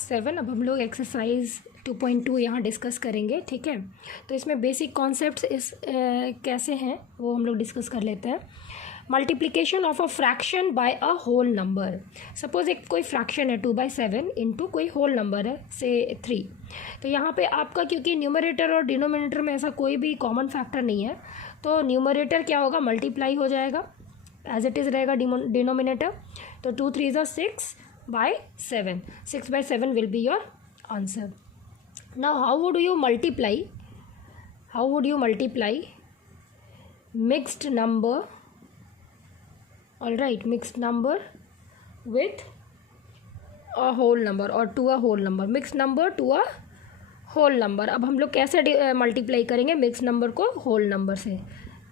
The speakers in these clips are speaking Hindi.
7 अब हम लोग एक्सरसाइज 2.2 यहाँ डिस्कस करेंगे, ठीक है। तो इसमें बेसिक कॉन्सेप्ट्स कैसे हैं वो हम लोग डिस्कस कर लेते हैं। Multiplication of a fraction by a whole number. Suppose एक कोई फ्रैक्शन है 2/7 इंटू कोई होल नंबर है से 3। तो यहाँ पे आपका क्योंकि न्यूमरेटर और डिनोमिनेटर में ऐसा कोई भी कॉमन फैक्टर नहीं है, तो न्यूमरेटर क्या होगा, मल्टीप्लाई हो जाएगा, एज इट इज़ रहेगा डिनोमिनेटर। तो 2 3 ज़ा 6/7, 6/7 will be your answer. Now how would you multiply mixed number, all right, mixed number with a whole number or to a whole number, mixed number to a whole number। अब हम लोग कैसे मल्टीप्लाई करेंगे मिक्स नंबर को होल नंबर से,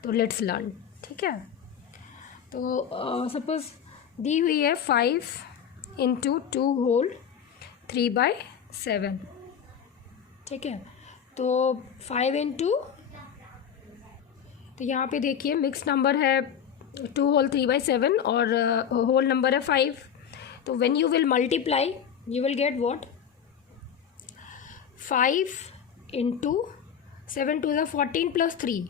तो लेट्स लर्न, ठीक है। तो सपोज दी हुई है 5 इंटू 2 होल 3/7, ठीक है। तो 5 इंटू, तो यहाँ पे देखिए मिक्स नंबर है 2 होल 3/7 और होल नंबर है 5। तो when you will multiply you will get what, 5 into 7 2 14 plus 3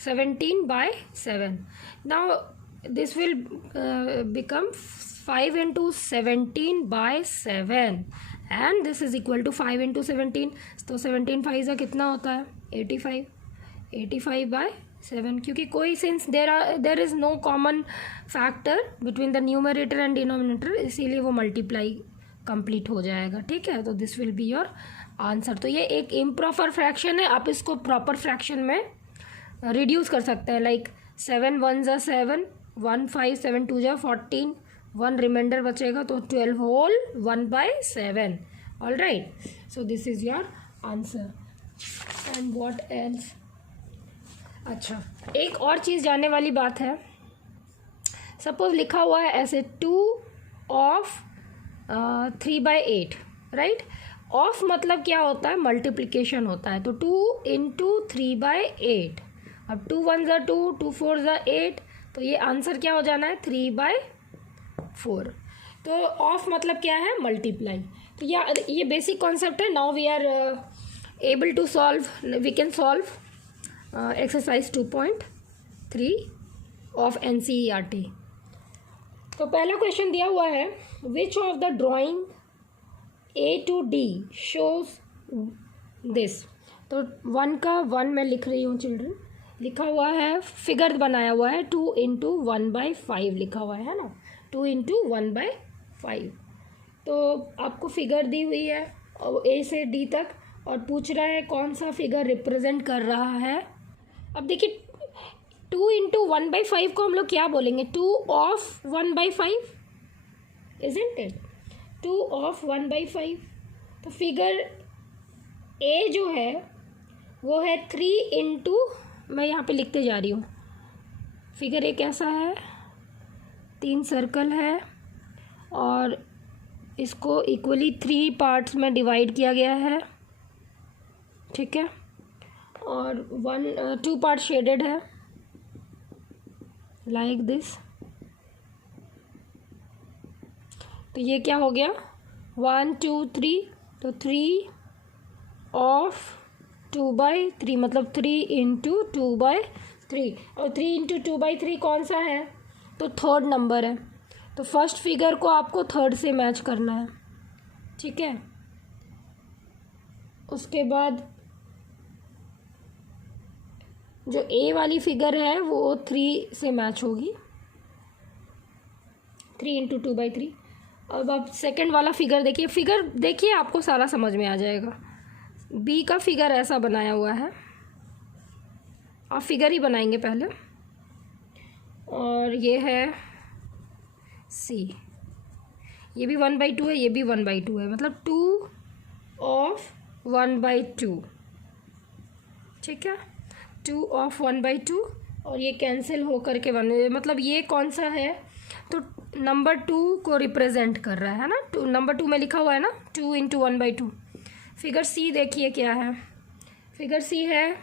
17/7। Now this will become 5 into 17/7 and this is equal to 5 into 17। तो 17 5 का कितना होता है 85/7, क्योंकि कोई since there is no common factor between the numerator and denominator, इसीलिए वो मल्टीप्लाई कंप्लीट हो जाएगा, ठीक है। तो this will be your answer. तो ये एक इम्प्रॉपर फ्रैक्शन है, आप इसको प्रॉपर फ्रैक्शन में रिड्यूस कर सकते हैं। लाइक 7 1 ज़ा 7, 1 5 7 2 ज़ा 14, 1 रिमाइंडर बचेगा तो 12 whole 1/7। All right, so this is your answer. And what else, अच्छा एक और चीज़ जानने वाली बात है। सपोज लिखा हुआ है ऐसे 2 ऑफ 3/8, राइट। ऑफ मतलब क्या होता है, मल्टीप्लिकेशन होता है। तो 2 इंटू 3/8, अब 2 1 ज़ा 2, 2 4 ज़ा 8, तो ये आंसर क्या हो जाना है 3/4। तो ऑफ मतलब क्या है, मल्टीप्लाई। तो ये बेसिक कॉन्सेप्ट है। Now we are able to solve, we can solve exercise 2.3 of NCERT। तो पहला क्वेश्चन दिया हुआ है, which of the drawing A to D shows this. तो 1 का 1 मैं लिख रही हूँ चिल्ड्रन, लिखा हुआ है, फिगर बनाया हुआ है 2 इंटू 1/5 लिखा हुआ है ना, 2 इंटू 1/5। तो आपको फिगर दी हुई है A से D तक और पूछ रहा है कौन सा फिगर रिप्रेजेंट कर रहा है। अब देखिए 2 इंटू 1/5 को हम लोग क्या बोलेंगे, 2 ऑफ 1/5, इजंट इट, 2 ऑफ 1/5। तो फिगर A जो है वो है 3 इंटू, मैं यहाँ पे लिखते जा रही हूँ, फिगर एक ऐसा है, 3 सर्कल है और इसको इक्वली 3 पार्ट्स में डिवाइड किया गया है, ठीक है। और 2 पार्ट शेडेड है लाइक दिस। तो ये क्या हो गया 1 2 3, तो 3 ऑफ 2/3 मतलब 3 इंटू 2/3। और 3 इंटू 2/3 कौन सा है, तो थर्ड नंबर है। तो फर्स्ट फिगर को आपको थर्ड से मैच करना है, ठीक है। उसके बाद जो A वाली फिगर है वो 3 से मैच होगी, 3 इंटू 2/3। अब आप सेकंड वाला फिगर देखिए, फिगर देखिए आपको सारा समझ में आ जाएगा। B का फिगर ऐसा बनाया हुआ है, आप फिगर ही बनाएंगे पहले, और ये है C, ये भी 1/2 है, ये भी 1/2 है, मतलब 2 ऑफ 1/2, ठीक है, 2 ऑफ 1/2। और ये कैंसिल हो करके 1, मतलब ये कौन सा है, तो नंबर 2 को रिप्रेजेंट कर रहा है ना, नंबर 2 में लिखा हुआ है ना 2 इंटू 1/2। फिगर C देखिए क्या है, फिगर C है,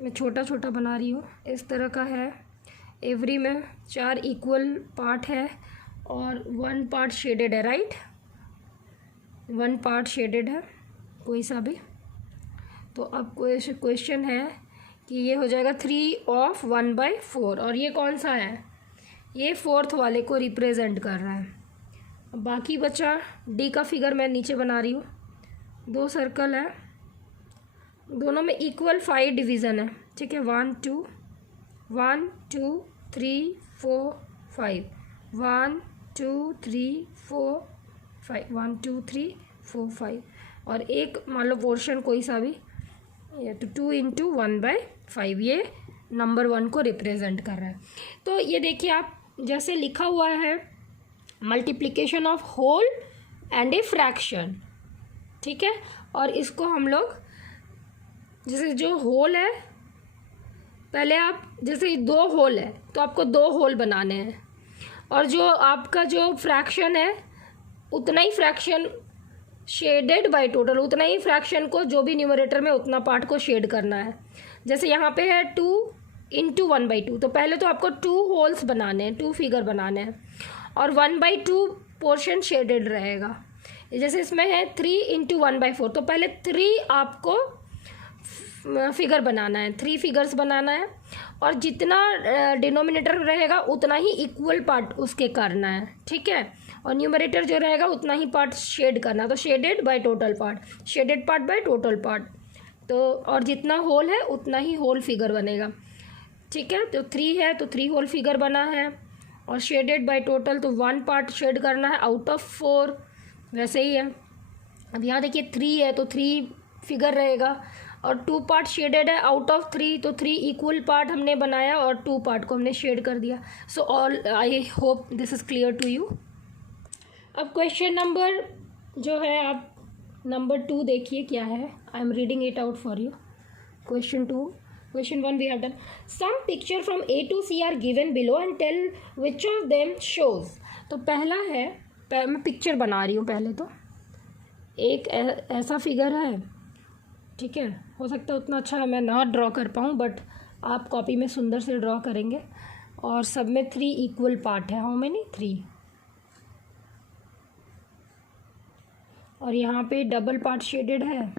मैं छोटा छोटा बना रही हूँ, इस तरह का है। एवरी में 4 इक्वल पार्ट है और 1 पार्ट शेडेड है, राइट। 1 पार्ट शेडेड है कोई सा भी। तो अब क्वेश्चन है कि ये हो जाएगा 3 ऑफ 1/4, और ये कौन सा है, ये 4th वाले को रिप्रेजेंट कर रहा है। अब बाकी बचा डी का फिगर मैं नीचे बना रही हूँ। 2 सर्कल है, दोनों में इक्वल 5 डिवीज़न है, ठीक है। 1 2 1 2 3 4 5 1 2 3 4 5 1 2 3 4 5, और एक मान लो पोर्शन कोई सा भी, ये तो 2 × 1/5 ये नंबर 1 को रिप्रेजेंट कर रहा है। तो ये देखिए आप जैसे लिखा हुआ है multiplication of whole and a fraction, ठीक है। और इसको हम लोग जैसे जो होल है, पहले आप जैसे 2 होल है तो आपको 2 होल बनाने हैं, और जो आपका जो फ्रैक्शन है उतना ही फ्रैक्शन शेडेड बाय टोटल, उतना ही फ्रैक्शन को जो भी न्यूमरेटर में उतना पार्ट को शेड करना है। जैसे यहाँ पे है 2 × 1/2, तो पहले तो आपको 2 होल्स बनाने हैं, 2 फिगर बनाने हैं, और 1/2 पोर्शन शेडेड रहेगा। जैसे इसमें है 3 × 1/4, तो पहले 3 आपको फिगर बनाना है, 3 फिगर्स बनाना है, और जितना डिनोमिनेटर रहेगा उतना ही इक्वल पार्ट उसके करना है, ठीक है। और न्यूमरेटर जो रहेगा उतना ही पार्ट शेड करना, तो shaded by total part, shaded part by total part. तो और जितना होल है उतना ही होल फिगर बनेगा, ठीक है। तो 3 है तो 3 होल फिगर बना है, और शेडेड बाय टोटल तो 1 पार्ट शेड करना है आउट ऑफ 4, वैसे ही है। अब यहाँ देखिए 3 है तो 3 फिगर रहेगा, और 2 पार्ट शेडेड है आउट ऑफ 3, तो 3 इक्वल पार्ट हमने बनाया और 2 पार्ट को हमने शेड कर दिया। So all I hope this is clear to you. अब क्वेश्चन नंबर जो है आप नंबर 2 देखिए क्या है, I am reading it out for you. Question 1 we have done. Some picture from A to C are given below and tell which of them shows. तो पहला है, मैं पिक्चर बना रही हूँ पहले तो, एक ऐसा फिगर है, ठीक है। हो सकता है उतना अच्छा मैं ना ड्रॉ कर पाऊँ, बट आप कॉपी में सुंदर से ड्रॉ करेंगे, और सब में 3 इक्वल पार्ट है। How many? 3। और यहाँ पे डबल पार्ट शेडेड है,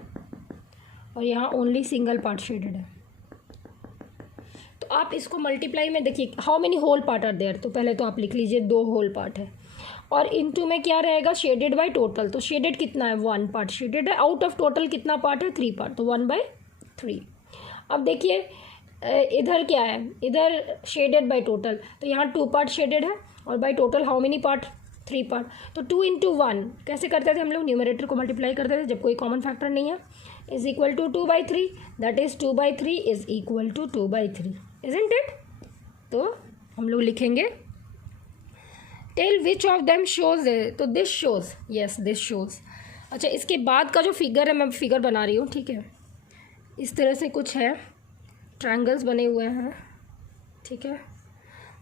और यहाँ ओनली सिंगल पार्ट शेडेड है। तो आप इसको मल्टीप्लाई में देखिए how many whole part are there, तो पहले तो आप लिख लीजिए 2 होल पार्ट है, और इनटू में क्या रहेगा शेडेड बाय टोटल, तो शेडेड कितना है 1 पार्ट शेडेड है, आउट ऑफ टोटल कितना पार्ट है 3 पार्ट, तो 1/3। अब देखिए इधर क्या है, इधर शेडेड बाय टोटल, तो यहाँ 2 पार्ट शेडेड है, और by total how many part 3 part, तो 2 × 1 कैसे करते थे हम लोग, न्यूमरेटर को मल्टीप्लाई करते थे जब कोई कॉमन फैक्टर नहीं है, is equal to 2/3, that is 2/3 is equal to 2/3, isn't it. तो हम लोग लिखेंगे tell which of them shows, तो this shows, yes this shows. अच्छा इसके बाद का जो फिगर है, मैं फिगर बना रही हूँ, ठीक है। इस तरह से कुछ है, ट्रायंगल्स बने हुए हैं, ठीक है,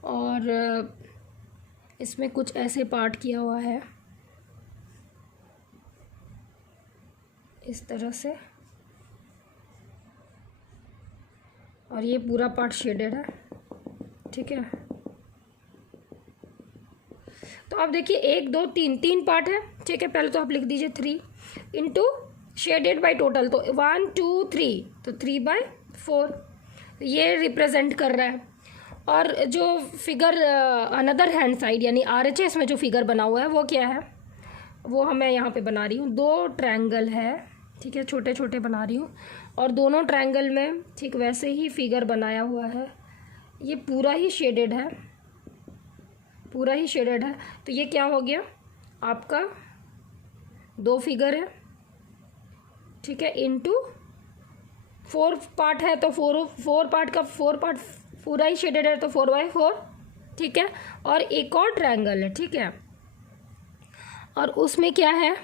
और इसमें कुछ ऐसे पार्ट किया हुआ है इस तरह से, और ये पूरा पार्ट शेडेड है, ठीक है। तो आप देखिए 1 2 3 पार्ट है, ठीक है। पहले तो आप लिख दीजिए 3 इंटू शेडेड बाय टोटल, तो 1 2 3, तो 3/4 ये रिप्रेजेंट कर रहा है। और जो फिगर अनदर हैंड साइड यानी RHS में जो फिगर बना हुआ है वो क्या है, वो मैं यहाँ पे बना रही हूँ। 2 ट्रायंगल है, ठीक है, छोटे छोटे बना रही हूँ, और दोनों ट्रायंगल में ठीक वैसे ही फिगर बनाया हुआ है। ये पूरा ही शेडेड है, पूरा ही शेडेड है। तो ये क्या हो गया आपका 2 फिगर है, ठीक है, इंटू 4 पार्ट है, तो 4 पार्ट का 4 पार्ट पूरा ही शेडेड है, तो 4/4, ठीक है। और एक और ट्रायंगल है, ठीक है, और उसमें क्या है,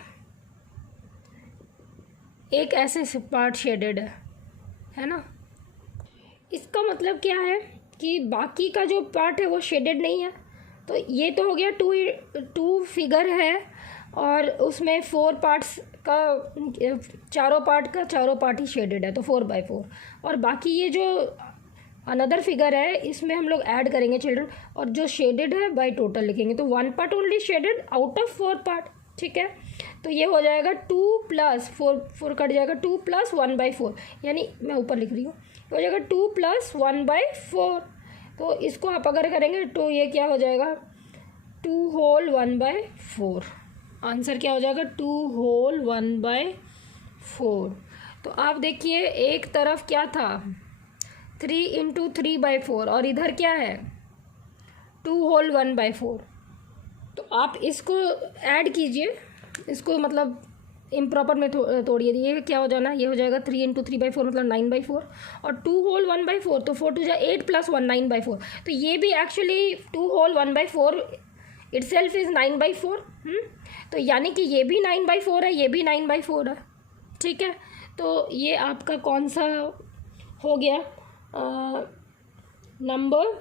एक ऐसे पार्ट शेडेड है ना। इसका मतलब क्या है कि बाकी का जो पार्ट है वो शेडेड नहीं है। तो ये तो हो गया 2 फिगर है, और उसमें 4 पार्ट्स का, चारों पार्ट ही शेडेड है, तो 4/4। और बाकी ये जो अनदर फिगर है इसमें हम लोग ऐड करेंगे चिल्ड्रन, और जो शेडेड है बाय टोटल लिखेंगे, तो 1 part only shaded out of 4 part, ठीक है। तो ये हो जाएगा 2 प्लस 4 कट जाएगा 2 प्लस 1/4, यानी मैं ऊपर लिख रही हूँ, हो जाएगा 2 प्लस 1/4। तो इसको आप अगर करेंगे तो ये क्या हो जाएगा 2 होल 1/4। आंसर क्या हो जाएगा 2 होल 1/4। तो आप देखिए एक तरफ क्या था 3 इंटू 3/4 और इधर क्या है 2 होल 1/4। तो आप इसको ऐड कीजिए, इसको मतलब इम्प्रॉपर में तोड़िए, ये क्या हो जाना, ये हो जाएगा 3 इंटू 3/4 मतलब 9/4 और 2 होल 1/4 तो 4 2 8 प्लस 1 9/4। तो ये भी एक्चुअली 2 होल 1/4 इटसेल्फ इज़ 9/4। तो यानी कि ये भी 9/4 है, ये भी 9/4 है। ठीक है, तो ये आपका कौन सा हो गया number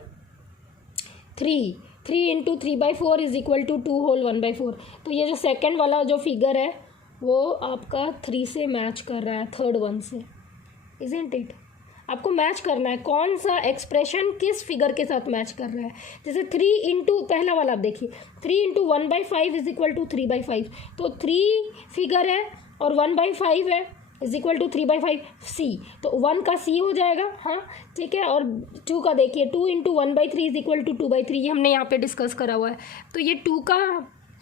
3 into 3/4 is equal to 2 whole 1/4। तो ये जो सेकंड वाला जो फिगर है वो आपका 3 से मैच कर रहा है, थर्ड वन से, इजंट इट। आपको मैच करना है कौन सा एक्सप्रेशन किस फिगर के साथ मैच कर रहा है। जैसे 3 इंटू पहला वाला आप देखिए 3 इंटू 1/5 इज इक्वल टू 3/5। तो 3 फिगर है और 1/5 है इज इक्वल टू 3/5 सी, तो 1 का सी हो जाएगा। हाँ ठीक है, और 2 का देखिए 2 इंटू 1/3 इज इक्वल टू 2/3, ये हमने यहाँ पे डिस्कस करा हुआ है। तो ये 2 का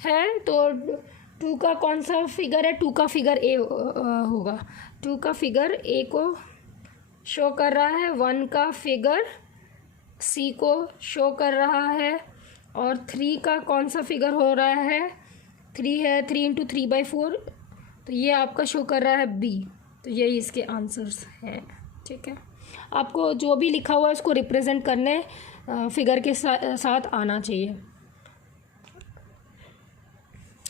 है, तो 2 का कौन सा फिगर है, 2 का फिगर ए होगा। 2 का फिगर ए को शो कर रहा है, 1 का फिगर सी को शो कर रहा है और 3 का कौन सा फिगर हो रहा है 3 है, 3 इंटू 3/4, तो ये आपका शो कर रहा है बी। तो यही इसके आंसर्स हैं। ठीक है, आपको जो भी लिखा हुआ है उसको रिप्रेजेंट करने फिगर के साथ आना चाहिए।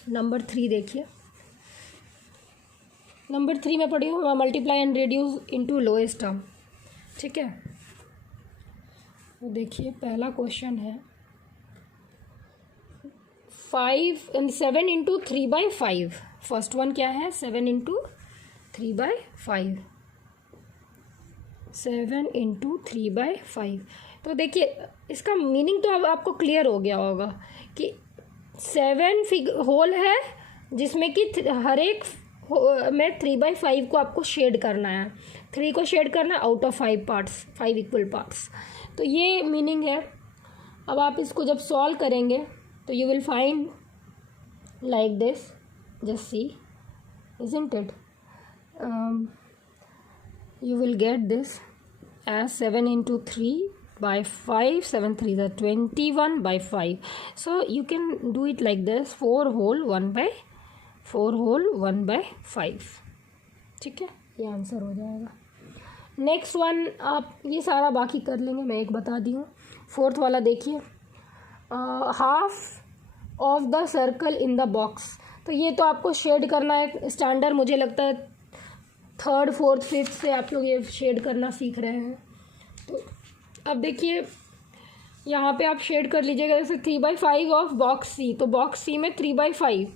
नंबर 3 देखिए, नंबर 3 में पढ़ी हूँ multiply and reduce into lowest term. ठीक है, तो देखिए पहला क्वेश्चन है 7 इंटू 3/5। फर्स्ट वन क्या है 7 इंटू 3/5, 7 इंटू 3/5। तो देखिए इसका मीनिंग तो अब आपको क्लियर हो गया होगा कि 7 होल है जिसमें कि हर एक में 3/5 को आपको शेड करना है, 3 को शेड करना है out of 5 parts, 5 equal parts. तो ये मीनिंग है। अब आप इसको जब सॉल्व करेंगे तो you will find like this, just see, isn't it? You will get this as 7 into 3/5, 7 3 is 21/5. So you can do it like this, 4 whole 1/5। ठीक है, ये आंसर हो जाएगा। नेक्स्ट वन आप ये सारा बाकी कर लेंगे, मैं एक बता दी हूँ। फोर्थ वाला देखिए, half of the circle in the box. तो ये तो आपको शेड करना है स्टैंडर्ड, मुझे लगता है 3rd 4th 5th से आप लोग ये शेड करना सीख रहे हैं। तो अब देखिए यहाँ पे आप शेड कर लीजिएगा, जैसे 3/5 ऑफ बॉक्स सी, तो बॉक्स सी में 3/5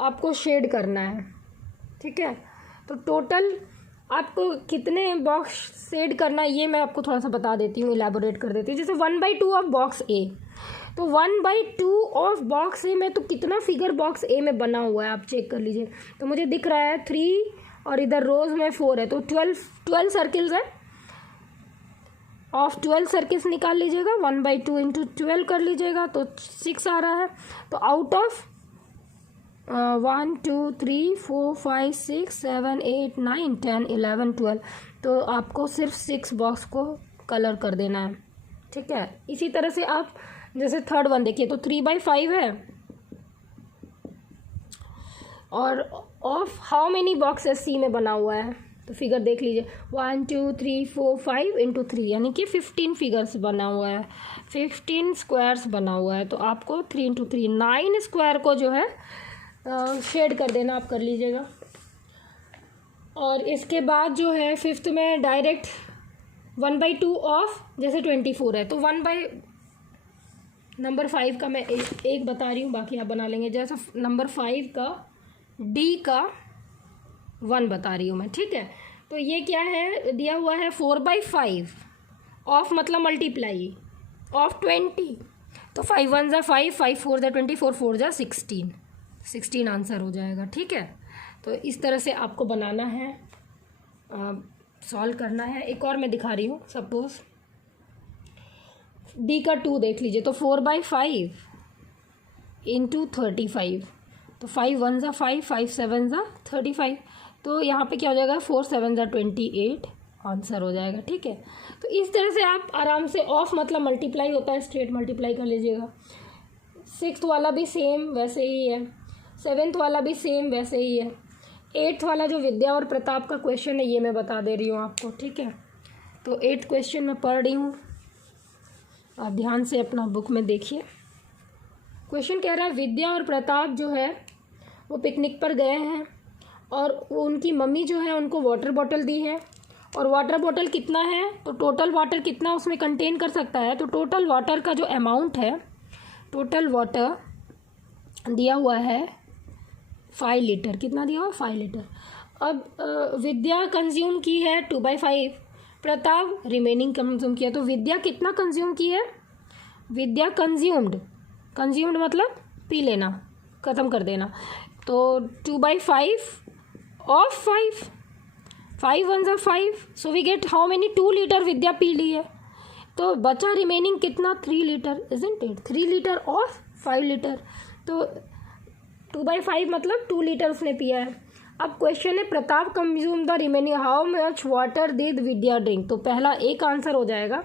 आपको शेड करना है। ठीक है, तो टोटल आपको कितने बॉक्स शेड करना है ये मैं आपको थोड़ा सा बता देती हूँ, इलेबोरेट कर देती हूँ। जैसे 1/2 ऑफ बॉक्स ए, तो 1/2 ऑफ बॉक्स ए में तो कितना फिगर बॉक्स ए में बना हुआ है आप चेक कर लीजिए। तो मुझे दिख रहा है 3 और इधर रोज में 4 है, तो 12 सर्किल्स है। ऑफ 12 सर्किल्स निकाल लीजिएगा, 1/2 इंटू 12 कर लीजिएगा तो 6 आ रहा है। तो आउट ऑफ 1 2 3 4 5 6 7 8 9 10 11 12, तो आपको सिर्फ 6 बॉक्स को कलर कर देना है। ठीक है, इसी तरह से आप जैसे थर्ड वन देखिए, तो 3/5 है और ऑफ हाउ मेनी बॉक्सेस सी में बना हुआ है, तो फिगर देख लीजिए 1 2 3 4 5 इंटू 3, यानी कि 15 फिगर्स बना हुआ है, 15 स्क्वायर्स बना हुआ है। तो आपको 3 इंटू 3 9 स्क्वायर को जो है शेड कर देना, आप कर लीजिएगा। और इसके बाद जो है 5th में डायरेक्ट 1/2 ऑफ जैसे 24 है, तो नंबर 5 का मैं एक बता रही हूँ, बाकी आप बना लेंगे। जैसे नंबर 5 का डी का 1 बता रही हूँ मैं। ठीक है, तो ये क्या है दिया हुआ है 4/5 ऑफ मतलब मल्टीप्लाई ऑफ 20, तो 5 1 ज़ा 5, 5 4 ज़ा 24, 4 ज़ा 16। 16 आंसर हो जाएगा। ठीक है, तो इस तरह से आपको बनाना है, सॉल्व करना है। एक और मैं दिखा रही हूँ, सपोज डी का 2 देख लीजिए, तो 4/5 इंटू 35, तो 5 1 ज़ा 5, 5 7 ज़ा 35, तो यहाँ पे क्या हो जाएगा 4 7 ज़ा 28 आंसर हो जाएगा। ठीक है, तो इस तरह से आप आराम से, ऑफ मतलब मल्टीप्लाई होता है, स्ट्रेट मल्टीप्लाई कर लीजिएगा। 6th वाला भी सेम वैसे ही है, 7th वाला भी सेम वैसे ही है, 8th वाला जो विद्या और प्रताप का क्वेश्चन है ये मैं बता दे रही हूँ आपको। ठीक है, तो 8th क्वेश्चन मैं पढ़ रही हूँ, आप ध्यान से अपना बुक में देखिए। क्वेश्चन कह रहा है विद्या और प्रताप जो है वो पिकनिक पर गए हैं और वो उनकी मम्मी जो है उनको वाटर बॉटल दी है, और वाटर बॉटल कितना है, तो टोटल वाटर कितना उसमें कंटेन कर सकता है, तो टोटल वाटर का जो अमाउंट है, टोटल वाटर दिया हुआ है 5 लीटर। कितना दिया हुआ 5 लीटर। अब विद्या कंज्यूम की है 2/5, प्रताप रिमेनिंग कंज्यूम किया, तो विद्या कितना कंज्यूम की है, विद्या कंज्यूम्ड मतलब पी लेना, ख़त्म कर देना, तो 2/5 ऑफ 5, 5 1 ज़ा 5, so we get how many 2 litre Vidya पी ली है, तो बचा रिमेनिंग कितना 3 litre, isn't it, 3 litre of 5 litre, तो 2/5 मतलब 2 लीटर उसने पिया है। अब क्वेश्चन है Pratap consume the remaining, how much water did Vidya drink, तो पहला एक आंसर हो जाएगा,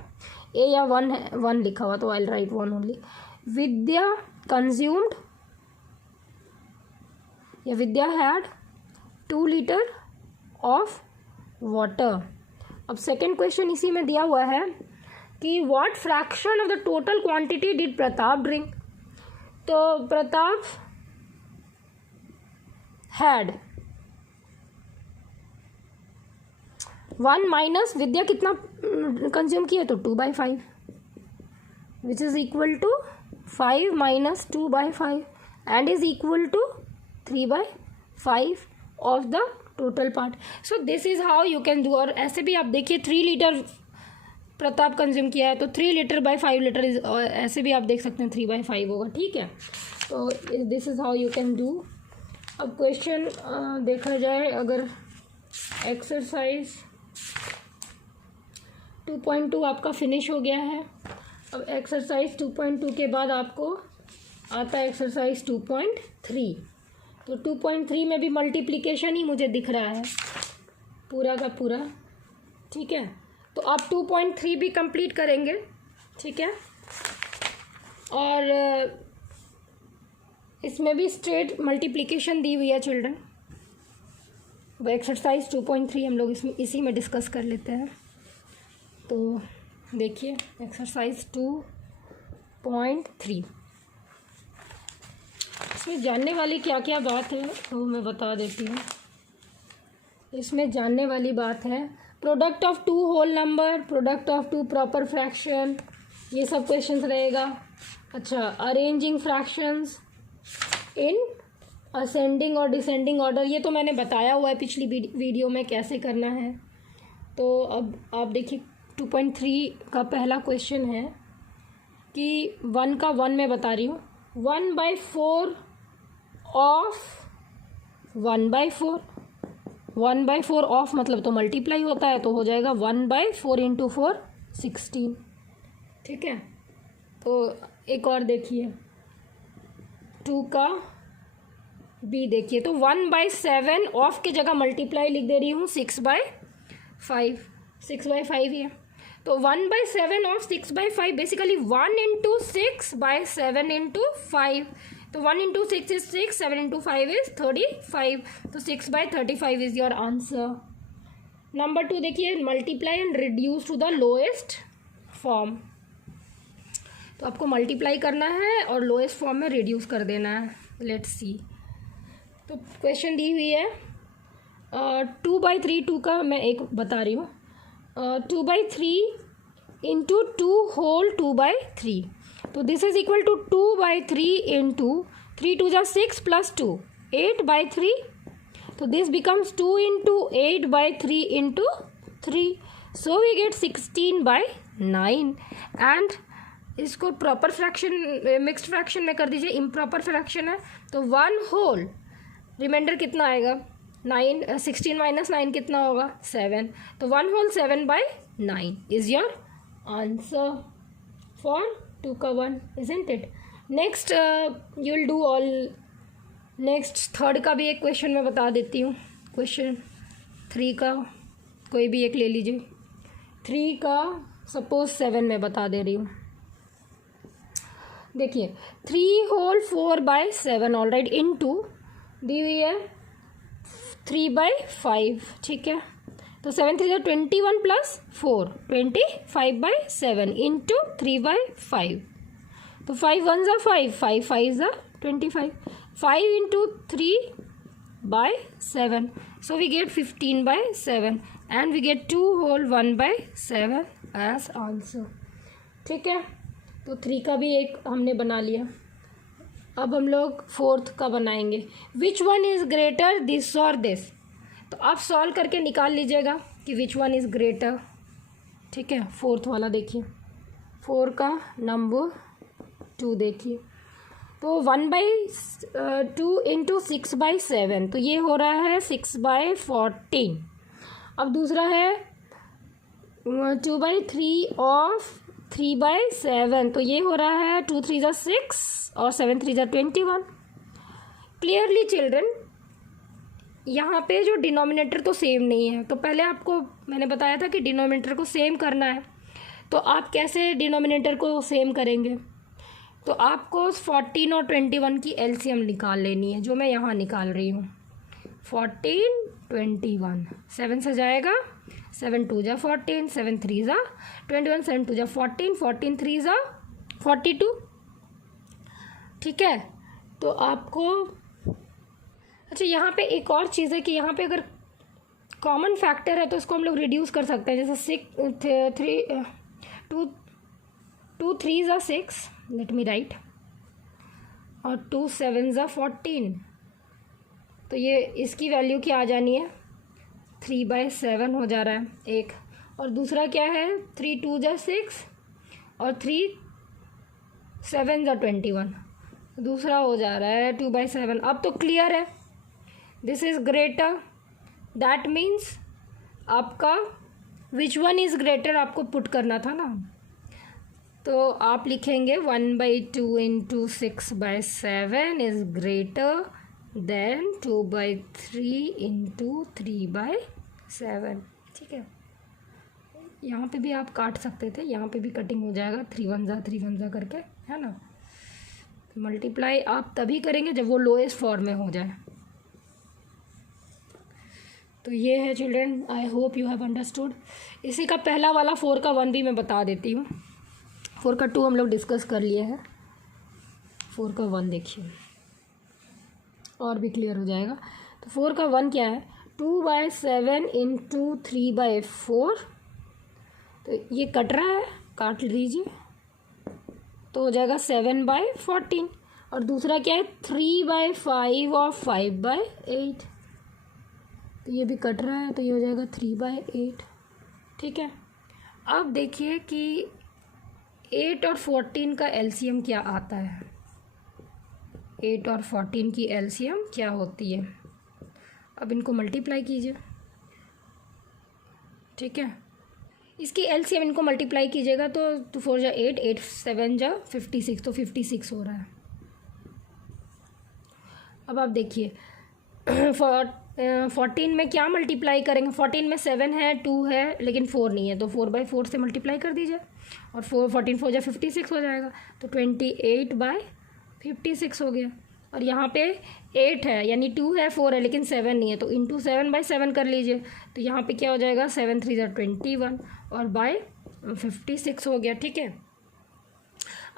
ए या 1 है, 1 लिखा हुआ तो I will write 1 only. Vidya consumed या विद्या हैड 2 लीटर ऑफ वाटर। अब सेकेंड क्वेश्चन इसी में दिया हुआ है कि what fraction of the total quantity did Pratap drink, तो प्रताप हैड 1 माइनस विद्या कितना कंज्यूम किया, तो 2/5, which is equal to 5 minus 2/5 and is equal to 3/5 of the total part. So this is how you can do. और ऐसे भी आप देखिए 3 लीटर प्रताप कंज्यूम किया है, तो 3 लीटर बाई 5 लीटर इज, ऐसे भी आप देख सकते हैं 3/5 होगा। ठीक है, तो this is how you can do. अब क्वेश्चन देखा जाए, अगर एक्सरसाइज 2.2 आपका फिनिश हो गया है, अब एक्सरसाइज 2.2 के बाद आपको आता है एक्सरसाइज 2.3, तो 2.3 में भी मल्टीप्लिकेशन ही मुझे दिख रहा है पूरा का पूरा। ठीक है, तो आप 2.3 भी कंप्लीट करेंगे। ठीक है, और इसमें भी स्ट्रेट मल्टीप्लिकेशन दी हुई है चिल्ड्रन। वो एक्सरसाइज 2.3 हम लोग इसमें इसी में डिस्कस कर लेते हैं। तो देखिए एक्सरसाइज 2.3, इसमें जानने वाली क्या क्या बात है वो मैं बता देती हूँ। इसमें जानने वाली बात है product of 2 whole number, product of 2 proper fraction, ये सब क्वेश्चंस रहेगा। अच्छा, अरेंजिंग फ्रैक्शंस इन असेंडिंग और डिसेंडिंग ऑर्डर, ये तो मैंने बताया हुआ है पिछली वीडियो में कैसे करना है। तो अब आप देखिए 2.3 का पहला क्वेश्चन है कि 1 का 1 मैं बता रही हूँ, 1/4 ऑफ 1/4, 1/4 ऑफ मतलब तो मल्टीप्लाई होता है, तो हो जाएगा 1/4 इंटू 4 16। ठीक है, तो एक और देखिए 2 का बी देखिए, तो 1/7 ऑफ की जगह मल्टीप्लाई लिख दे रही हूँ 6/5, 6/5 ही है, तो 1/7 ऑफ 6/5 बेसिकली 1 इंटू 6/7 इंटू 5, तो 1 इंटू 6 इज 6, 7 इंटू 5 इज 35, तो 6/35 इज योर आंसर। नंबर 2 देखिए, multiply and reduce to the lowest form, तो आपको मल्टीप्लाई करना है और लोएस्ट फॉर्म में रिड्यूस कर देना है। लेट्स सी, तो क्वेश्चन दी हुई है 2/3, 2 का मैं एक बता रही हूँ, 2/3 इंटू 2 होल 2/3, तो this is equal to 2/3 into 3 2 जा 6 प्लस 2 8/3, तो this becomes 2 into 8/3 into 3, so we get 16/9 and इसको प्रॉपर फ्रैक्शन मिक्स्ड फ्रैक्शन में कर दीजिए, इम्प्रॉपर फ्रैक्शन है तो 1 होल, रिमाइंडर कितना आएगा 9, 16 माइनस 9 कितना होगा 7, तो 1 whole 7 by 9 is your answer for 2 का 1, isn't it. Next you will do all, next third का भी एक क्वेश्चन मैं बता देती हूँ, क्वेश्चन 3 का कोई भी एक ले लीजिए, 3 का सपोज 7 में बता दे रही हूँ। देखिए 3 whole 4 by 7 all right into दी हुई है 3 बाई 5, ठीक है, तो 7 3 21 प्लस 4 25 बाई 7 इंटू 3 बाई 5, तो 5 1 ज़ा 5 5 5 ज़ा 25, 5 into 3 by 7, so we get 15 by 7 and we get 2 whole 1 by 7 as answer, ठीक है। तो 3 का भी एक हमने बना लिया। अब हम लोग 4th का बनाएंगे, which one is greater this और दिस, तो आप सॉल्व करके निकाल लीजिएगा कि विच वन इज़ ग्रेटर, ठीक है। 4th वाला देखिए, 4 का नंबर 2 देखिए, तो 1 बाई 2 इंटू 6 बाई 7, तो ये हो रहा है 6 बाई 14। अब दूसरा है 2 बाई 3 ऑफ 3 बाई 7, तो ये हो रहा है 2 3 ज़ा 6 और 7 3 ज़ा 21। क्लियरली चिल्ड्रन यहाँ पे जो डिनोमिनेटर तो सेम नहीं है, तो पहले आपको मैंने बताया था कि डिनोमिनेटर को सेम करना है, तो आप कैसे डिनोमिनेटर को सेम करेंगे, तो आपको 14 और 21 की एलसीएम निकाल लेनी है, जो मैं यहाँ निकाल रही हूँ। 14 21 7 से जाएगा, 7 2 जा 14, 7 3 जा 21, 7 2 जा 14, 14 3 जा 42, ठीक है। तो आपको अच्छा यहाँ पे एक और चीज़ है कि यहाँ पे अगर कॉमन फैक्टर है तो इसको हम लोग रिड्यूस कर सकते हैं, जैसे 2 3 ज़ा 6, लेट मी राइट, और 2 7 ज़ा 14, तो ये इसकी वैल्यू क्या आ जानी है 3 बाई 7 हो जा रहा है एक, और दूसरा क्या है 3 2 ज़ा 6 और 3 7 ज़ा 21, दूसरा हो जा रहा है 2 बाई 7। अब तो क्लियर है, this is greater, that means आपका विच वन इज़ ग्रेटर आपको पुट करना था ना, तो आप लिखेंगे 1 by 2 into 6 by 7 is greater than 2 by 3 into 3 by 7, ठीक है। यहाँ पे भी आप काट सकते थे, यहाँ पे भी कटिंग हो जाएगा, 3 1 ज़ा करके, है ना। मल्टीप्लाई आप तभी करेंगे जब वो लोएस्ट फॉर्म में हो जाए। तो ये है children, I hope you have understood. इसी का पहला वाला 4 का 1 भी मैं बता देती हूँ, 4 का 2 हम लोग डिस्कस कर लिए हैं, 4 का 1 देखिए और भी क्लियर हो जाएगा। तो 4 का 1 क्या है 2 बाई 7 इंटू 3 बाई 4, तो ये कट रहा है, काट लीजिए, तो हो जाएगा 7 बाई 14, और दूसरा क्या है 3 बाई 5 और 5 बाई 8, तो ये भी कट रहा है, तो ये हो जाएगा 3 बाई 8, ठीक है। अब देखिए कि 8 और 14 का एलसीएम क्या आता है, 8 और 14 की एलसीएम क्या होती है, अब इनको मल्टीप्लाई कीजिए, ठीक है। इसकी एलसीएम इनको मल्टीप्लाई कीजिएगा तो 2 4 जा 8, 8 7 जा 56, तो 56 हो रहा है। अब आप देखिए 14 में क्या मल्टीप्लाई करेंगे, 14 में 7 है 2 है लेकिन 4 नहीं है, तो 4 बाई 4 से मल्टीप्लाई कर दीजिए और 14 4 जा 56 हो जाएगा, तो 28 बाई 56 हो गया। और यहाँ पे 8 है यानी 2 है 4 है लेकिन 7 नहीं है, तो इंटू 7 बाई 7 कर लीजिए, तो यहाँ पे क्या हो जाएगा 7 3 जा 21 और बाई 56 हो गया, ठीक है।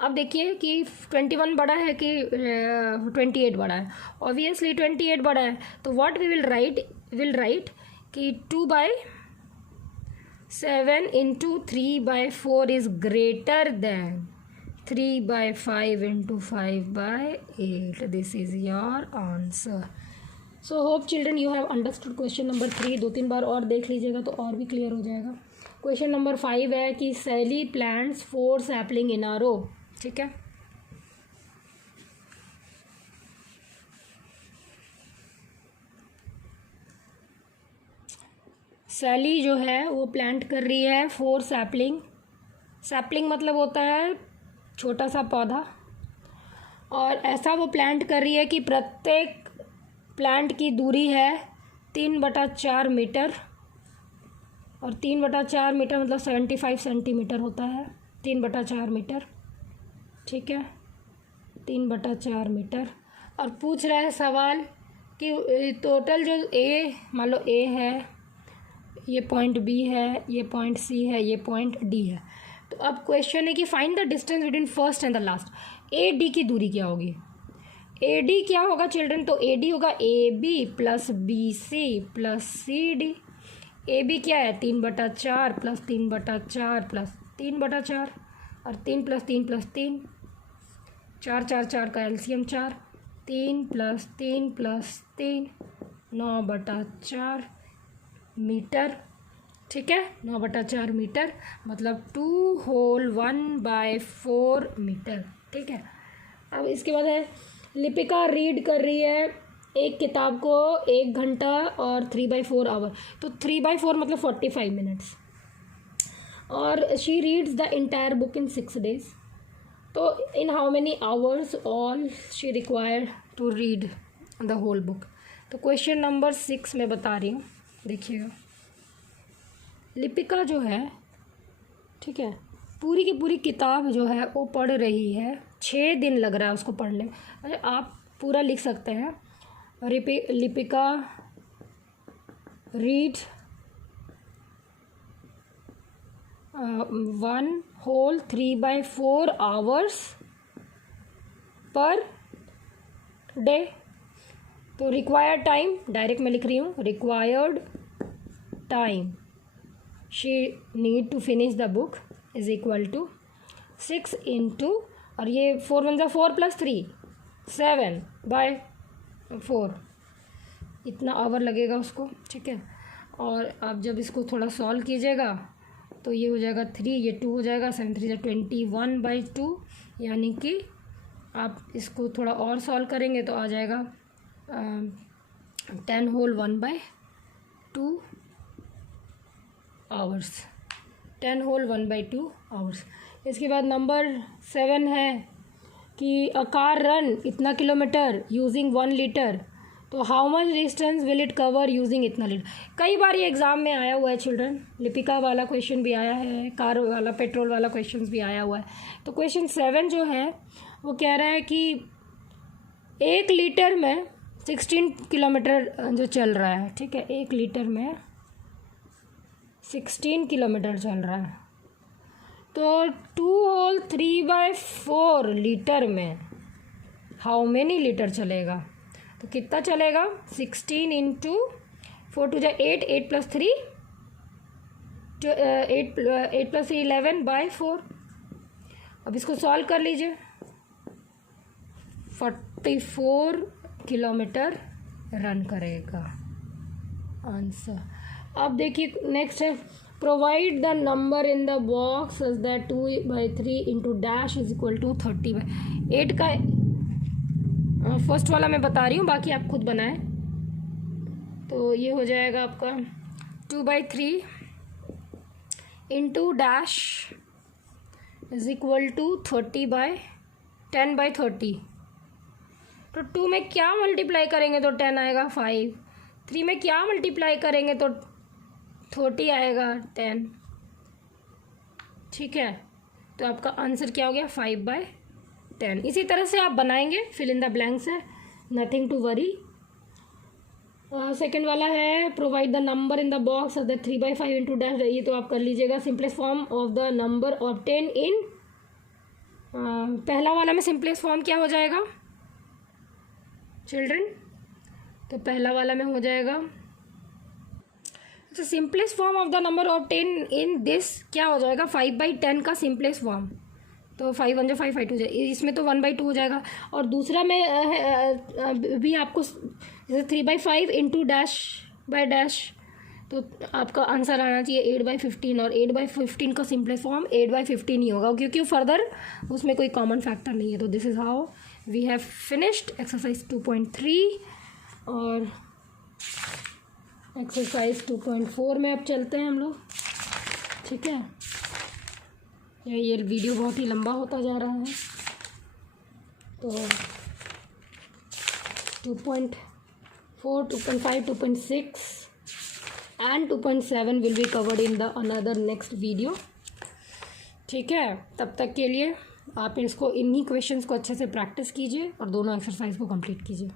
अब देखिए कि 21 बड़ा है कि 28 बड़ा है, ऑब्वियसली 28 बड़ा है, तो व्हाट वी विल राइट कि 2 by 7 into 3 by 4 is greater than 3 by 5 into 5 by 8, this is your answer. So hope children you have understood question number 3, 2-3 बार और देख लीजिएगा तो और भी क्लियर हो जाएगा। क्वेश्चन नंबर 5 है कि सैली प्लांट्स 4 सैपलिंग इन अ रो। ठीक है, सैली जो है वो प्लांट कर रही है 4 सैपलिंग। सैपलिंग मतलब होता है छोटा सा पौधा, और ऐसा वो प्लांट कर रही है कि प्रत्येक प्लांट की दूरी है 3/4 मीटर, और 3/4 मीटर मतलब 75 सेंटीमीटर होता है। 3/4 मीटर, ठीक है, 3/4 मीटर। और पूछ रहा है सवाल कि टोटल जो ए, मान लो ए है, ये पॉइंट बी है, ये पॉइंट सी है, ये पॉइंट डी है। तो अब क्वेश्चन है कि find the distance between first and the last. A D की दूरी क्या होगी? ए डी क्या होगा चिल्ड्रन? तो ए डी होगा A B plus B C plus C D. A B क्या है? 3/4 प्लस 3/4 प्लस 3/4, और 3 प्लस 3 प्लस 3, 4 4 4 का एलसीएम 4, 3 प्लस 3 प्लस 3, 9/4 मीटर। ठीक है, 9/4 मीटर मतलब 2 होल 1/4 मीटर। ठीक है, अब इसके बाद है लिपिका रीड कर रही है एक किताब को 1 घंटा और 3/4 आवर। तो 3/4 मतलब 45 मिनट्स, और she reads the entire book in 6 days। तो in how many hours all she required to read the whole book. तो क्वेश्चन नंबर 6 में बता रही हूँ, देखिएगा। लिपिका जो है, ठीक है, पूरी की पूरी किताब जो है वो पढ़ रही है। 6 दिन लग रहा है उसको पढ़ने। अरे आप पूरा लिख सकते हैं, Lipika read 1 whole 3/4 hours per day. तो रिक्वायर्ड टाइम डायरेक्ट मैं लिख रही हूँ, required time she need to finish the book is equal to 6 into, और ये 4 1 4 प्लस 3 7/4, इतना आवर लगेगा उसको। ठीक है, और आप जब इसको थोड़ा सॉल्व कीजिएगा तो ये हो जाएगा 3, ये 2 हो जाएगा, 7 3 21/2, यानी कि आप इसको थोड़ा और सॉल्व करेंगे तो आ जाएगा 10 होल 1/2 आवर्स, 10 होल 1/2 आवर्स। इसके बाद नंबर 7 है कि अ कार रन इतना किलोमीटर यूजिंग 1 लीटर। तो how much distance will it cover using इतना लीटर। कई बार ये एग्ज़ाम में आया हुआ है चिल्ड्रन, लिपिका वाला क्वेश्चन भी आया है, कार वाला पेट्रोल वाला क्वेश्चन भी आया हुआ है। तो क्वेश्चन 7 जो है वो कह रहा है कि 1 लीटर में 16 किलोमीटर जो चल रहा है। ठीक है, 1 लीटर में 16 किलोमीटर चल रहा है। तो 2 होल 3/4 लीटर में हाउ मेनी लीटर चलेगा? तो कितना चलेगा? 16 इंटू 4 2 8, 8 प्लस 3 8 प्लस 3 11/4। अब इसको सॉल्व कर लीजिए, 44 किलोमीटर रन करेगा आंसर। अब देखिए नेक्स्ट है, provide the number in the box such that 2/3 into dash is equal to 30/8 का फर्स्ट वाला मैं बता रही हूँ, बाकी आप खुद बनाएं। तो ये हो जाएगा आपका 2/3 into dash is equal to 10/30। तो 2 में क्या मल्टीप्लाई करेंगे तो 10 आएगा 5, 3 में क्या मल्टीप्लाई करेंगे तो 30 आएगा 10। ठीक है, तो आपका आंसर क्या हो गया? 5/10। इसी तरह से आप बनाएंगे, फिल इन द ब्लैंक्स है, नथिंग टू वरी। सेकेंड वाला है provide the number in the box of the 3/5 into dash. ये तो आप कर लीजिएगा। Simplest form of the number obtain इन, पहला वाला में सिंपलेस्ट फॉर्म क्या हो जाएगा चिल्ड्रन? तो पहला वाला में हो जाएगा, तो simplest form of the number obtain in this क्या हो जाएगा? 5/10 का सिंपलेस्ट फॉर्म। तो 5 1 5 5 2 इसमें तो 1/2 हो जाएगा। और दूसरा में भी आपको जैसे 3/5 इंटू डैश बाय डैश, तो आपका आंसर आना चाहिए 8/15, और 8/15 का सिंपलेस्ट फॉर्म 8/15 ही होगा, क्योंकि फर्दर उसमें कोई कॉमन फैक्टर नहीं है। तो this is how we have finished exercise 2.3। और एक्सरसाइज 2.4 में अब चलते हैं हम लोग, ठीक है। ये वीडियो बहुत ही लंबा होता जा रहा है, तो 2.4, 2.5, 2.6 and 2.7 will be covered in the another next video, ठीक है। तब तक के लिए आप इन्हीं क्वेश्चंस को अच्छे से प्रैक्टिस कीजिए और दोनों एक्सरसाइज को कंप्लीट कीजिए।